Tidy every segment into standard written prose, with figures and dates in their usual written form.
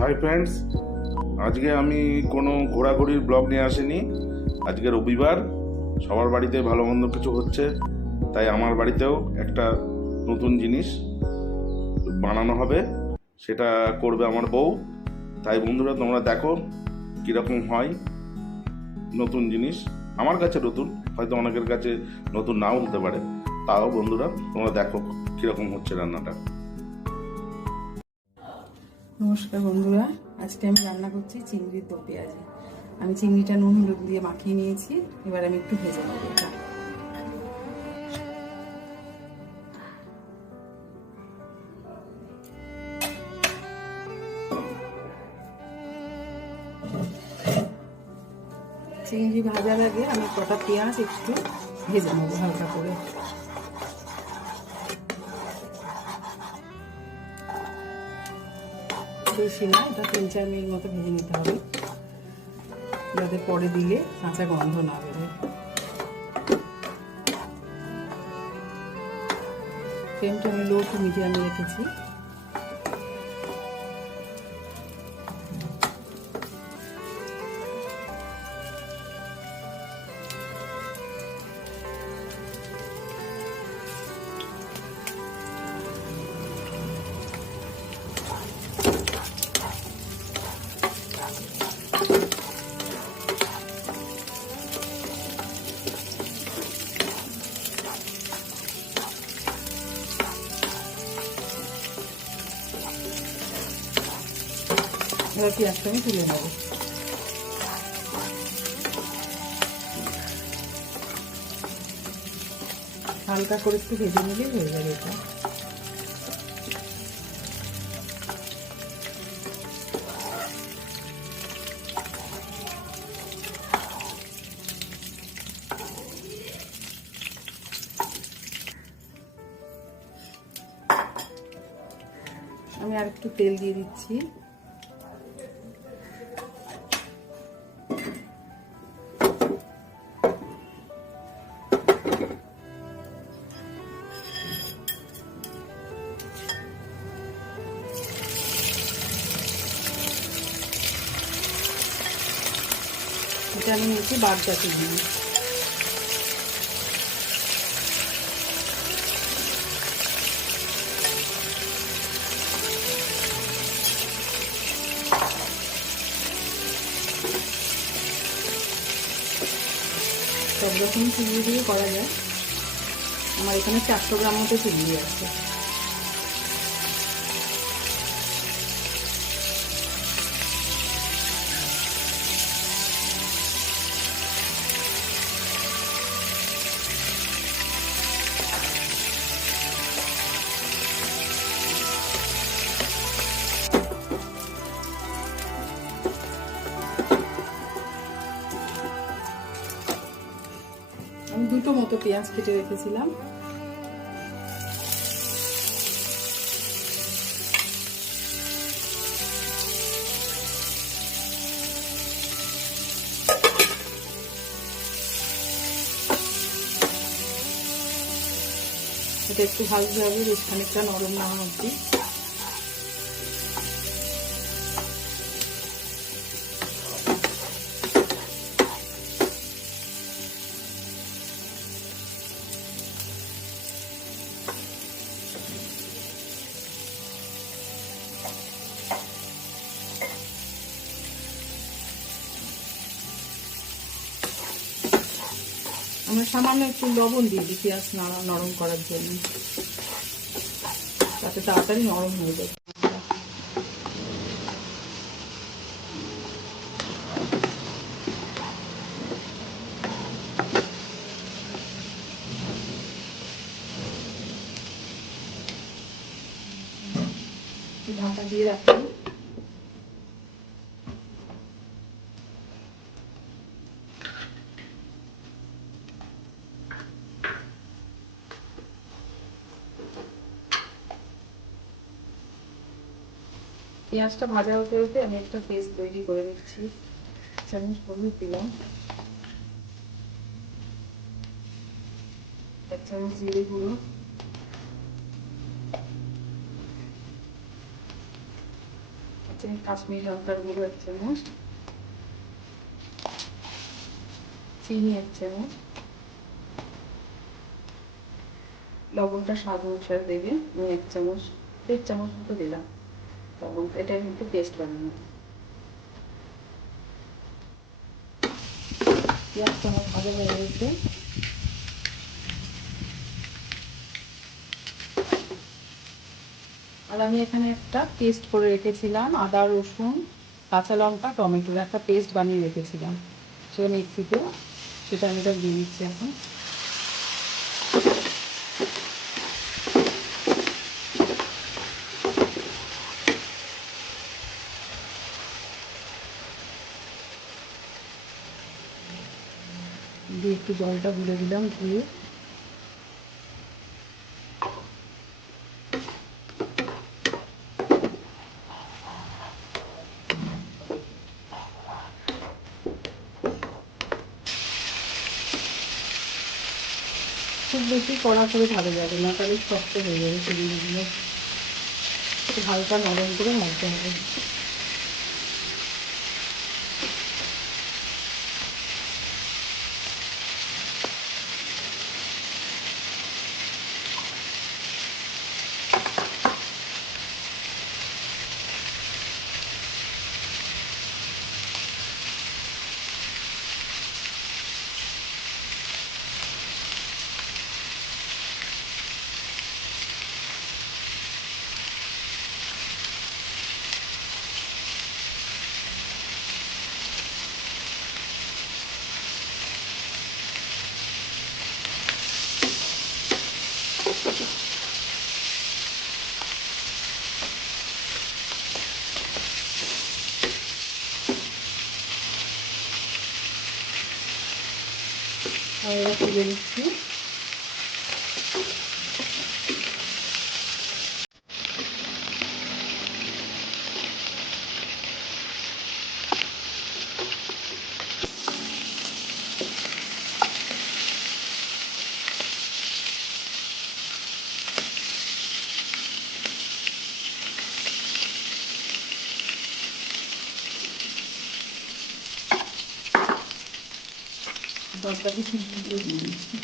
Hi friends, আজকে আমি কোনো ঘোরাঘুরির ব্লগ নিয়ে আসিনি। আজকে রবিবার, সবার বাড়িতে ভালো মন্দ কিছু হচ্ছে, তাই আমার বাড়িতেও একটা নতুন জিনিস বানানো হবে, সেটা করবে আমার বউ। তাই বন্ধুরা, তোমরা দেখো কীরকম হয় নতুন জিনিস। আমার কাছে নতুন, হয়তো অনেকের কাছে নতুন নাও হতে পারে। তাও বন্ধুরা, তোমরা দেখো কীরকম হচ্ছে রান্নাটা। নমস্কার বন্ধুরা, আজকে আমি রান্না করছি চিংড়ির দো পেঁয়াজি। আমি চিংড়িটা নুন হলুদ দিয়ে মাখিয়ে নিয়েছি, এবার আমি একটু ভেজে নেব এটা। চিংড়ি ভাজার আগে আমি কটা পেঁয়াজ একটু ভেজে নেবো হালকা করে। বেশি না, এটা 3-4 মিনিট মতো ভেজে নিতে হবে, যাতে পরে দিলে কাঁচা গন্ধ না বেরোয়। ফ্লেমটা আমি লো টু মিডিয়ামে রেখেছি। এবার পেঁয়াজটা আমি তুলে নেবো। হালকা করে একটু ভেজে নিলেই হয়ে যাবে এটা। আমি আর একটু তেল দিয়ে দিচ্ছি। এটা আমি নিয়েছি বাগদাটি দিয়ে। সব রকম চিংড়ি দিয়ে করা যায়, আমার এখানে 400 গ্রাম মতো চিংড়ি আছে। আমি 2টো মতো পেঁয়াজ কেটে রেখেছিলাম। এটা একটু ভাজতে হবে, বেশ খানিকটা নরম না হওয়া অবধি। আমরা সামান্য একটু লবণ দিয়ে দিই পেঁয়াজ নরম করার জন্য, তাতে তাড়াতাড়ি নরম হয়ে যায়। ঢাকা দিয়ে রাখি। পেঁয়াজটা ভাজা হতে হতে আমি একটা পেস্ট তৈরি করে নিচ্ছি। চামচ হলুদ দিলাম, 1 চামচ জিরে গুঁড়ো, কাশ্মীরি লঙ্কার গুঁড়ো 1 চামচ, চিনি 1 চামচ, লবণটা স্বাদ অনুসারে দেবে। আমি 1 চামচ 1.5 চামচ মতো দিলাম লবণ। এটা কিন্তু পেস্ট বানানো। পেঁয়াজটা আমার ভালো হয়ে গেছে। আর আমি এখানে একটা পেস্ট করে রেখেছিলাম, আদা রসুন কাঁচা লঙ্কা টমেটোর একটা পেস্ট বানিয়ে রেখেছিলাম সেটা মিক্সিতে, সেটা আমি এটা দিয়ে দিচ্ছি এখন। দিয়ে একটু জলটা গুলে দিলাম ধুয়ে। খুব বেশি কড়া করে ভালো যাবে না, তাহলে শক্ত হয়ে যাবে চিংড়িগুলো। একটু হালকা নরম করে ভাজতে হবে। আর এবার তুলে দিচ্ছি। তরকারি চিংড়িগুলো দিয়ে দিচ্ছি।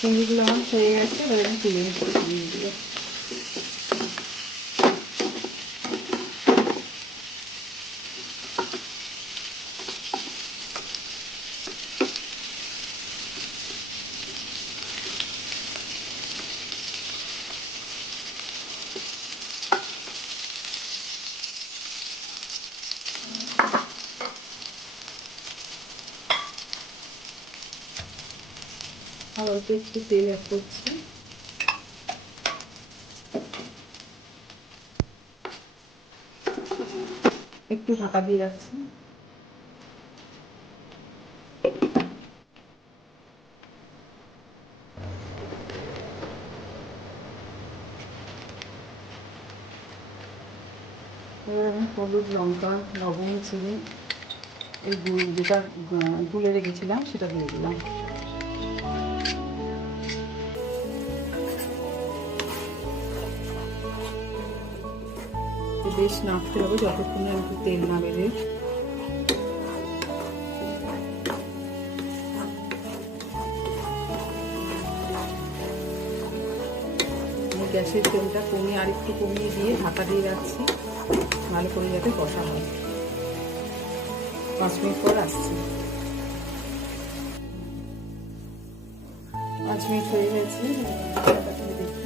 চিংড়িগুলো আমার হয়ে গেছে, এবার আমি তুলে নিচ্ছি চিংড়িগুলো। আর অল্প একটু তেল অ্যাড করছি। একটু ঢাকা দিয়ে রাখছি। এবার আমি হলুদ লঙ্কা লবণ চিনি এই যেটা গুলে রেখেছিলাম সেটা দিয়ে দিলাম। বেশ নাড়তে হবে যতক্ষণ না একটু তেল না বেড়ে। গ্যাসের তেলটা কমিয়ে আরেকটু কমিয়ে দিয়ে ঢাকা দিয়ে রাখছি, ভালো করে যাতে কষা হয়। 5 মিনিট পর আসছি। 5 মিনিট হয়ে গেছে, দেখি।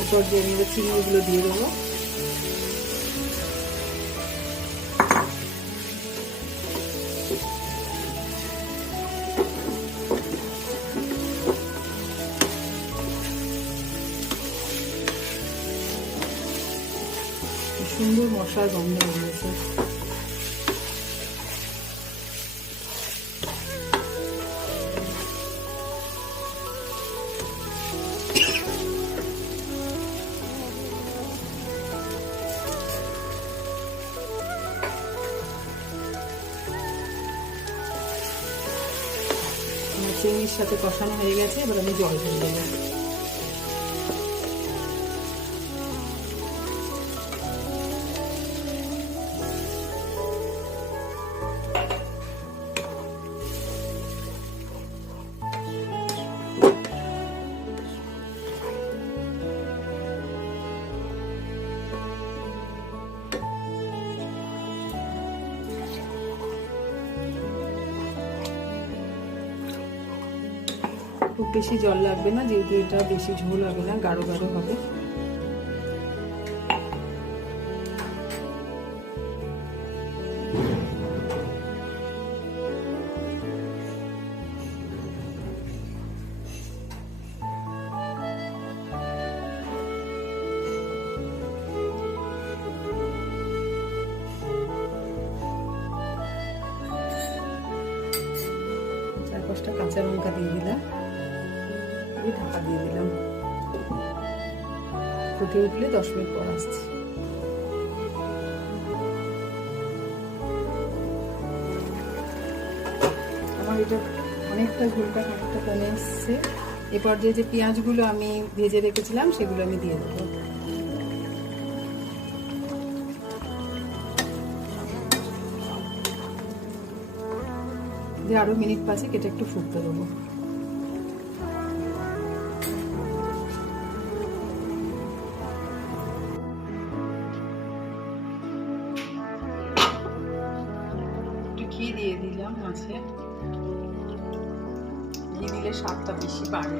এরপর যে চিংড়িগুলো দিয়ে দেবো। সুন্দর মশলার গন্ধ বেরিয়েছে। চিংড়ির সাথে কষানো হয়ে গেছে, এবার আমি জল দিয়ে দেবো। খুব বেশি জল লাগবে না, যেহেতু এটা বেশি ঝোল হবে না, গাঢ় গাঢ় হবে। চার পাঁচটা কাঁচা লঙ্কা দিয়ে দিলাম, ঢাকা দিয়ে দিলাম। ফুটে উঠলে 10 মিনিট পর আসছি। আমার এটা অনেকটা ঝোলটা খানিকটা কমে এসছে। এরপর যে পেঁয়াজগুলো আমি ভেজে রেখেছিলাম সেগুলো আমি দিয়ে দেবো। দিয়ে আরো মিনিট 5 এটা একটু ফুটতে দেবো। ঘি দিয়ে দিলাম মাছে, ঘি দিলে স্বাদটা বেশি বাড়ে।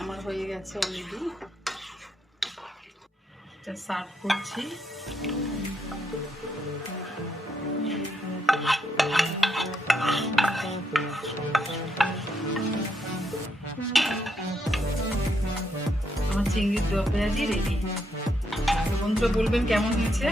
আমার হয়ে গেছে অলরেডি, এটা সার্ভ করছি। আমার চিংড়ির দো পেঁয়াজি রেডি। বন্ধুরা বলবেন কেমন হয়েছে।